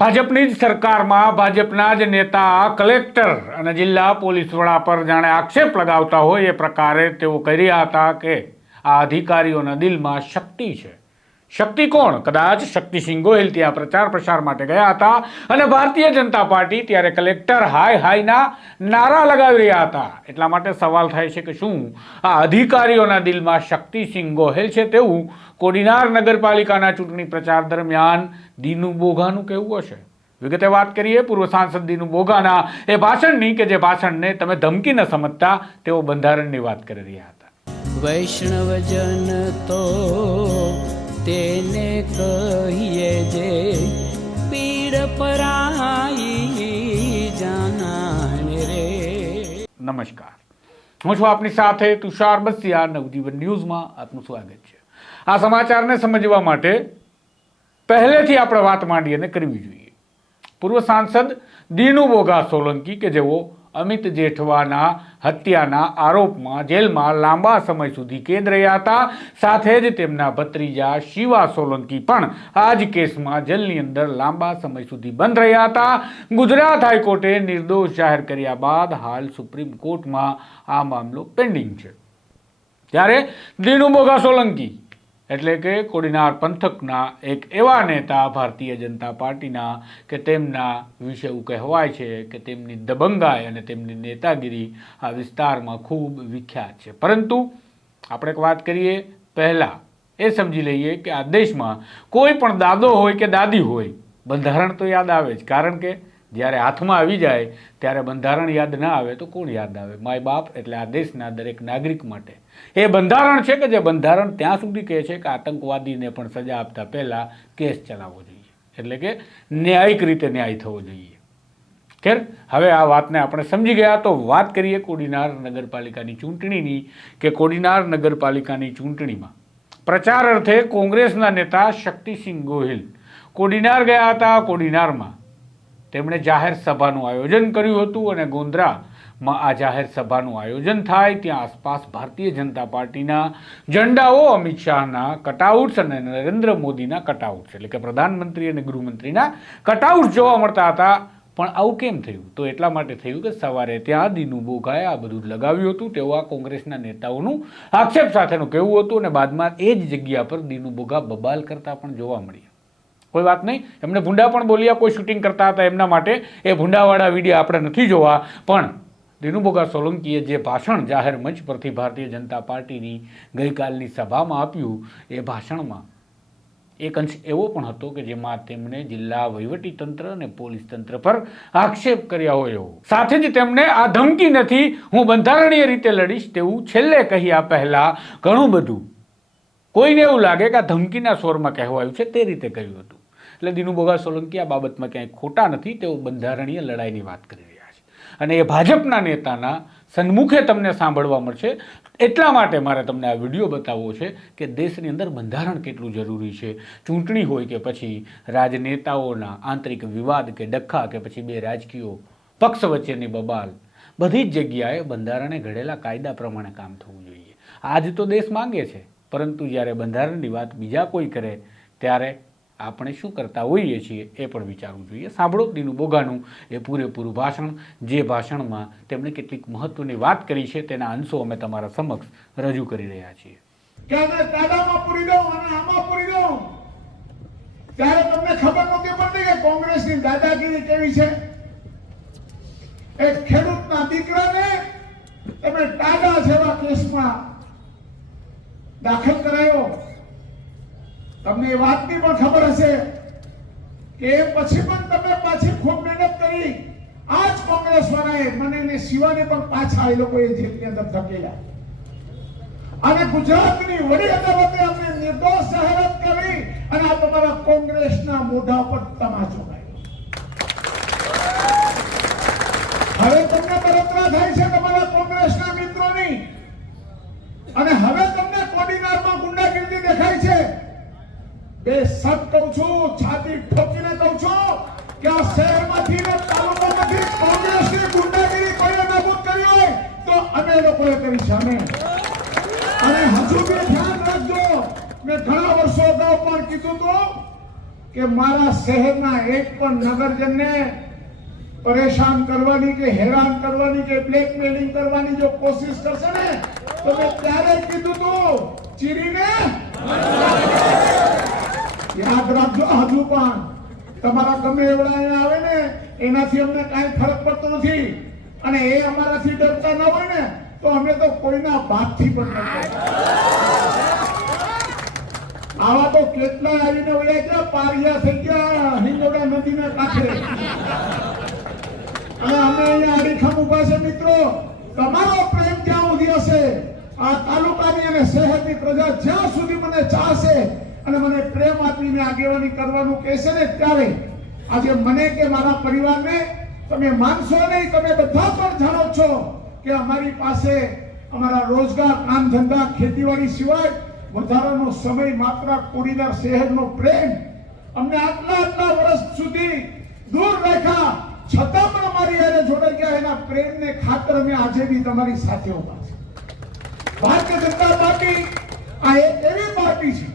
ભાજપની જ સરકારમાં ભાજપના જ નેતા કલેક્ટર અને જિલ્લા પોલીસ વડા પર જાણે આક્ષેપ લગાવતા હોય એ પ્રકારે તેઓ કહી રહ્યા હતા કે આ અધિકારીઓના દિલમાં શક્તિ છે. શક્તિ કોણ? કદાચ શક્તિસિંહ ગોહિલ ત્યાં પ્રચાર પ્રસાર માટે ગયા હતા અને ભારતીય જનતા પાર્ટી ત્યારે કલેક્ટર હાય હાયના નારા લગાવી રહ્યા હતા. એટલા માટે સવાલ થાય છે કે શું આ અધિકારીઓના દિલમાં શક્તિસિંહ ગોહિલ છે તેવું કોડીનાર નગરપાલિકાના ચૂંટણી પ્રચાર દરમિયાન દીનુ બોઘાનું કહેવું હશે? વિગતે વાત કરીએ પૂર્વ સાંસદ દીનુ બોઘાના એ ભાષણની કે જે ભાષણને તમે ધમકી ન સમજતા તેઓ બંધારણની વાત કરી રહ્યા હતા. વૈષ્ણવજન તો તેને કહીએ જે પીડ પરાઈ જાનાને રે. નમસ્કાર, હું છું આપની સાથે તુષાર બસિયા. નવજીવન ન્યૂઝમાં આપનું સ્વાગત છે. આ સમાચારને સમજવા માટે પહેલેથી આપણે વાત માંડી અને કરવી જોઈએ. પૂર્વ સાંસદ દીનુ બોઘા સોલંકી કે જેઓ અમિત જેઠવાના હત્યાના આરોપમાં જેલમાં લાંબા સમય સુધી કેદ રહ્યા હતા, સાથે જ તેમના ભત્રીજા શિવા સોલંકી પણ આ જ કેસમાં જેલની અંદર લાંબા સમય સુધી બંધ રહ્યા હતા. ગુજરાત હાઈકોર્ટે નિર્દોષ જાહેર કર્યા બાદ હાલ સુપ્રીમ કોર્ટમાં આ મામલો પેન્ડિંગ છે. ત્યારે દીનુ બોઘા સોલંકી એટલે કે કોડીનાર પંથકના એક એવા નેતા ભારતીય જનતા પાર્ટીના કે તેમના વિશે એવું કહેવાય છે કે તેમની દબંગાઈ અને તેમની નેતાગીરી આ વિસ્તારમાં ખૂબ વિખ્યાત છે. પરંતુ આપણે એક વાત કરીએ પહેલાં એ સમજી લઈએ કે આ દેશમાં કોઈ પણ દાદો હોય કે દાદી હોય, બંધારણ તો યાદ આવે જ. કારણ કે જ્યારે હાથમાં આવી જાય ત્યારે બંધારણ યાદ ના આવે તો કોણ યાદ આવે? માય બાપ એટલે આ દેશના દરેક નાગરિક માટે એ બંધારણ છે કે જે બંધારણ ત્યાં સુધી કહે છે કે આતંકવાદીને પણ સજા આપતા પહેલાં કેસ ચલાવવો જોઈએ, એટલે કે ન્યાયિક રીતે ન્યાય થવો જોઈએ. ખેર, હવે આ વાતને આપણે સમજી ગયા તો વાત કરીએ કોડીનાર નગરપાલિકાની ચૂંટણીની કે કોડીનાર નગરપાલિકાની ચૂંટણીમાં પ્રચાર અર્થે કોંગ્રેસના નેતા શક્તિસિંહ ગોહિલ કોડીનાર ગયા હતા. કોડીનારમાં તેમણે જાહેર સભાનું આયોજન કર્યું હતું અને ગોંધરામાં આ જાહેર સભાનું આયોજન થાય ત્યાં આસપાસ ભારતીય જનતા પાર્ટીના ઝંડાઓ, અમિત શાહના કટઆઉટ્સ અને નરેન્દ્ર મોદીના કટઆઉટ્સ એટલે કે પ્રધાનમંત્રી અને ગૃહમંત્રીના કટઆઉટ્સ જોવા મળતા હતા. પણ આવું કેમ થયું? તો એટલા માટે થયું કે સવારે ત્યાં દીનુ બોઘાએ આ બધું જ લગાવ્યું હતું તેવું આ કોંગ્રેસના નેતાઓનું આક્ષેપ સાથેનું કહેવું હતું અને બાદમાં એ જ જગ્યા પર દીનુ બોઘા બબાલ કરતા પણ જોવા મળ્યા. કોઈ વાત નહીં, એમને ભૂંડા પણ બોલ્યા, કોઈ શૂટિંગ કરતા હતા એમના માટે એ ભૂંડાવાળા વિડીયો આપણે નથી જોવા. પણ દીનુ બોઘા સોલંકીએ જે ભાષણ જાહેર મંચ પરથી ભારતીય જનતા પાર્ટીની ગઈકાલની સભામાં આપ્યું એ ભાષણમાં એક અંશ એવો પણ હતો કે જેમાં તેમણે જિલ્લા વહીવટીતંત્ર અને પોલીસ તંત્ર પર આક્ષેપ કર્યા હોય એવો. સાથે જ તેમણે આ ધમકી નથી, હું બંધારણીય રીતે લડીશ તેવું છેલ્લે કહ્યા પહેલાં ઘણું બધું કોઈને એવું લાગે કે આ ધમકીના સ્વરમાં કહેવાયું છે તે રીતે કહ્યું હતું. એટલે દીનુ બોઘા સોલંકી આ બાબતમાં ક્યાંય ખોટા નથી, તેઓ બંધારણીય લડાઈની વાત કરી રહ્યા છે અને એ ભાજપના નેતાના સન્મુખે તમને સાંભળવા મળશે. એટલા માટે મારે તમને આ વિડીયો બતાવવો છે કે દેશની અંદર બંધારણ કેટલું જરૂરી છે. ચૂંટણી હોય કે પછી રાજનેતાઓના આંતરિક વિવાદ કે ડખ્ખા કે પછી બે રાજકીય પક્ષ વચ્ચેની બબાલ, બધી જ જગ્યાએ બંધારણે ઘડેલા કાયદા પ્રમાણે કામ થવું જોઈએ. આજ તો દેશ માંગે છે, પરંતુ જ્યારે બંધારણની વાત બીજા કોઈ કરે ત્યારે આપણે શું કરતા હોઈએ છીએ એ પણ વિચારવું જોઈએ. સાંભળો દીનુ બોઘાનું એ પૂરેપૂરું ભાષણ, જે ભાષણમાં તેમણે કેટલીક મહત્વની વાત કરી છે તેના અંશો અમે તમારા સમક્ષ રજૂ કરી રહ્યા છીએ. ત્યારે તમને ખબર નહોતી પડતી કે કોંગ્રેસની દાદાગીરી કેવી છે. એક ખેડૂતના દીકરાને તમે ટાડા જેવા કેસમાં દાખલ કરાયો. તમને એ વાતની પણ ખબર હશે કે પછી પણ તમે પાછી ખૂબ મહેનત કરી. આ જ કોંગ્રેસ વાળાએ મને શિવાને પણ પાછા એ લોકોએ જેલની અંદર ધકેલા અને ગુજરાતની વડી અદાલતે અમને નિર્દોષ જાહેરાત કરી અને આ તમારા કોંગ્રેસના મોઢા પર તમાચો માર્યો. હવે તમને બળતરા થાય છે તમારા કોંગ્રેસના મિત્રોની અને હવે તમને કોડીનારમાં ગુંડાગીરી દેખાય છે. બે સત કહું છું, છાતી ઠોકીને કહું છું કે આ શહેરમાંથી ને તાલુકામાંથી કોંગ્રેસની ગુંડાગીરી કોઈએ નાબૂદ કરી હોય તો અમે લોકોએ કરી છે. અને હજુ બી ધ્યાન રાખજો, મેં ઘણા વર્ષો અગાઉ પણ કીધું હતું કે મારા શહેરના એક પણ નગરજનને પરેશાન કરવાની કે હેરાન કરવાની કે બ્લેકમેલિંગ કરવાની જો કોશિશ કરશે ને તો મેં ત્યારે કીધું તું ચીરીને યાદ રાખજો. હજુ પણ તમારા ગમે એવડા અહીંયા આવે ને એનાથી અમને કાંઈ ફરક પડતો નથી, અને એ અમારાથી ડરતા ન હોય ને તો અમે તો કોઈના બાપથી પણ ડરતા. આવા તો કેટલા આવીને વળ્યા ગયા, પારિયા થઈ ગયા હિંગોડા નદીના કાંઠે. અને અમે અહીંયા અડીખમ ઉભા છે મિત્રો. તમારો પ્રેમ જ્યાં સુધી હશે, આ તાલુકાની અને શહેરની પ્રજા જ્યાં સુધી મને ચાહશે અને મને પ્રેમ આપીને આગેવાની કરવાનું કહેશે ને, ત્યારે આજે મને કે મારા પરિવારને તમે માનશો નહીં, તમે બધા પણ જાણો છો કે અમારી પાસે અમારા રોજગાર, કામ ધંધા, ખેતીવાડી સિવાય વધારાનો સમય માત્ર કોડીનાર શહેરનો પ્રેમ અમને આટલા વર્ષ સુધી દૂર રાખ્યા, છતાં પણ અમારી હારે જોડાઈ ગયા. એના પ્રેમને ખાતર અમે આજે બી તમારી સાથે ઉભા છે. ભારતીય જનતા પાર્ટી આ એક એવી પાર્ટી છે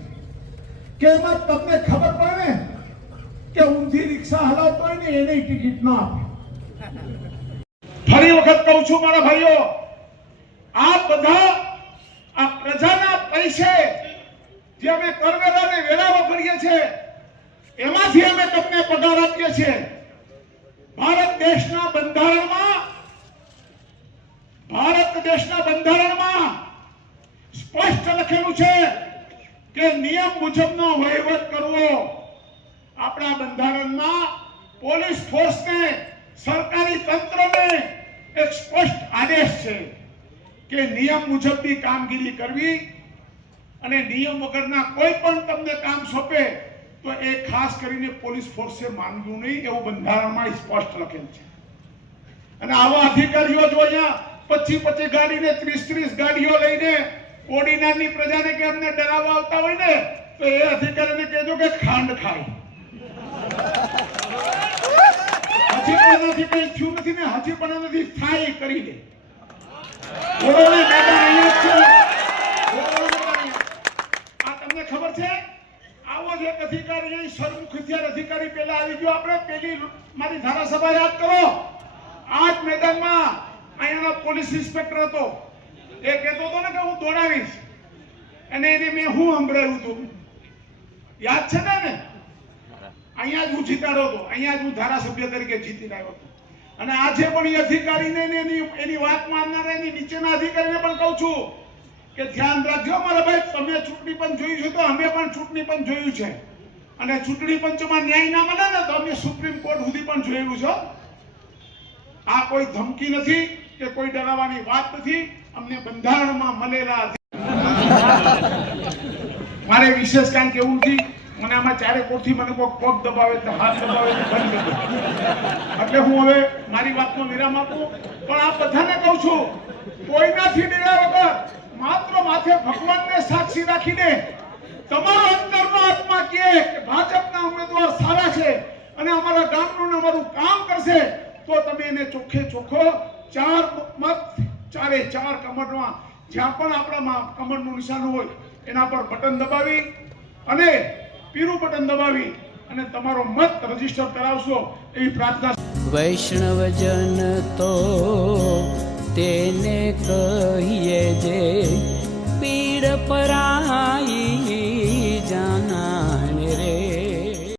કે એમાં તમને ખબર પડે ને કે ઊંધી રિક્ષા હલાવતો હોય ને એને ટિકિટ ના આપે. ફરી વખત કહું છું મારા ભાઈઓ, આ બધા આ પ્રજાના પૈસે જે અમે કરવેરાને વેરાવો કરીએ છીએ એમાંથી અમે તમને પગાર આપીએ છીએ. ભારત દેશના બંધારણમાં સ્પષ્ટ લખેલું છે કે નિયમ મુજબનો વહીવટ કરવો. આપણા બંધારણમાં પોલીસ ફોર્સને, સરકારી તંત્રને એક સ્પષ્ટ આદેશ છે કે નિયમ મુજબની કામગીરી કરવી, અને નિયમ વગરના કોઈ પણ તમને કામ સોંપે તો એ ખાસ કરીને પોલીસ ફોર્સે માનવું નહીં, એવું બંધારણમાં સ્પષ્ટ લખેલ છે. અને આવા અધિકારીઓ જો અહીંયા 25 ગાડીને 30 ગાડીઓ લઈને કોડીનારની પ્રજાને કે અમને ડરાવવા આવતા હોય ને તો એ અધિકારીને કહેજો કે ખાંડ ખાય. હજી પણ નથી કઈ થયું નથી ને હજી પણ નથી થાય કરી દે. આ તમને ખબર છે, આવો જ એક અધિકારી સરમુખ હથિયાર અધિકારી પેલા આવી ગયો. આપણે પેલી મારી ધારાસભા યાદ કરો, આ જ મેદાનમાં અહીંયાનો પોલીસ ઇન્સ્પેક્ટર હતો. એ કહેતો હતો ને કે હું દોડાવીશ, અને એને મેં હું સંભળાવ્યું હતું, યાદ છે ને? અહીંયા જ હું જીતાડો હતો, અહીંયા જ હું ધારાસભ્ય તરીકે જીતીને આવ્યો હતો. અને આજે પણ એ અધિકારીને એની વાત માનનારા એની નીચેના અધિકારીને પણ કહું છું કે ધ્યાન રાખજો મારા ભાઈ, તમે ચૂંટણી પંચ જોયું છે તો અમે પણ ચૂંટણી પંચ જોયું છે, અને ચૂંટણી પંચમાં ન્યાય ના મળે ને તો અમે સુપ્રીમ કોર્ટ સુધી પણ જોયેલું છે. આ કોઈ ધમકી નથી કે કોઈ ડરાવવાની વાત નથી. અમને બંધારણમાં મળેલા મારે વિશેષ કાંઈ કેવું નથી. મને આમાં ચારે કોરથી મને કોઈ પગ દબાવે તો હાથ દબાવે તો બંધ કરી દે. એટલે હું હવે મારી વાતનો વિરામ આપું, પણ આ બધાને કહું છું, કોઈનાથી ડર્યા વગર માત્ર માથે ભગવાનને સાક્ષી રાખીને તમારો અંતરનો આત્મા કહે કે ભાજપના ઉમેદવાર સારા છે અને અમારા ગામનું ને અમારું કામ કરશે, તો તમે એને ચોખ્ખે ચોખ્ખો 4 મત, 4 કમળમાં જ્યાં પણ આપણામાં કમળનું નિશાન હોય એના પર બટન દબાવી અને પીળું બટન દબાવી અને તમારો મત રજીસ્ટર કરાવશો એવી પ્રાર્થના. વૈષ્ણવજન તો તેને કહીએ જે પીડ પરાઈ.